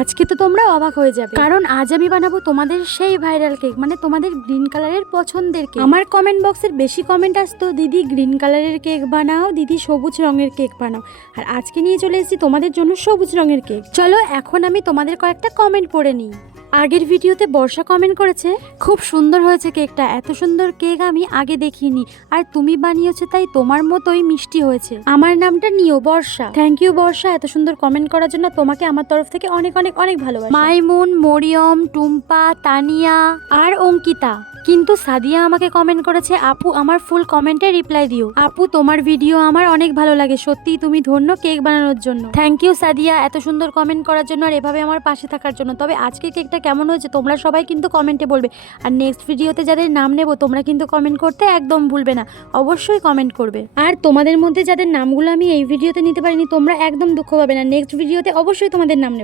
আজকে তো তোমরা অবাক হয়ে যাবে। কারণ আজ আমি বানাবো তোমাদের সেই ভাইরাল কেক মানে তোমাদের গ্রিন কালারের পছন্দের কেক আমার কমেন্ট বক্সের বেশি কমেন্ট আসতো দিদি গ্রিন কালারের কেক বানাও দিদি সবুজ রঙের কেক বানাও। আর আজকে নিয়ে চলে এসেছি তোমাদের জন্য সবুজ রঙের কেক চলো এখন আমি তোমাদের কয়েকটা কমেন্ট পড়ে নিই। আগের ভিডিওতে বর্ষা কমেন্ট করেছে খুব সুন্দর হয়েছে কেকটা এত সুন্দর কেক আমি আগে দেখিনি আর তুমি বানিয়েছো তাই তোমার মতোই মিষ্টি হয়েছে। আমার নামটা নিও বর্ষা। থ্যাংক ইউ বর্ষা এত সুন্দর কমেন্ট করার জন্য তোমাকে আমার তরফ থেকে অনেক অনেক অনেক ভালোবাসা। মাইমুন মরিয়ম টুম্পা তানিয়া আর অঙ্কিতা। কিন্তু সাদিয়া আমাকে কমেন্ট করেছে, আপু, আমার ফুল কমেন্টে রিপ্লাই দিও। আপু, তোমার ভিডিও আমার অনেক ভালো লাগে, সত্যিই তুমি ধন্য কেক বানানোর জন্য। থ্যাংক ইউ সাদিয়া, এত সুন্দর কমেন্ট করার জন্য আর এভাবে আমার পাশে থাকার জন্য। তবে আজকে কেকটা কেমন হয়েছে, তোমরা সবাই কিন্তু কমেন্টে বলবে। আর নেক্সট ভিডিওতে যাদের নাম নেব, তোমরা কিন্তু কমেন্ট করতে একদম ভুলবে না, অবশ্যই কমেন্ট করবে। আর তোমাদের মধ্যে যাদের নামগুলো আমি এই ভিডিওতে নিতে পারিনি, তোমরা একদম দুঃখ পাবে না নেক্সট ভিডিওতে অবশ্যই তোমাদের নাম নেব।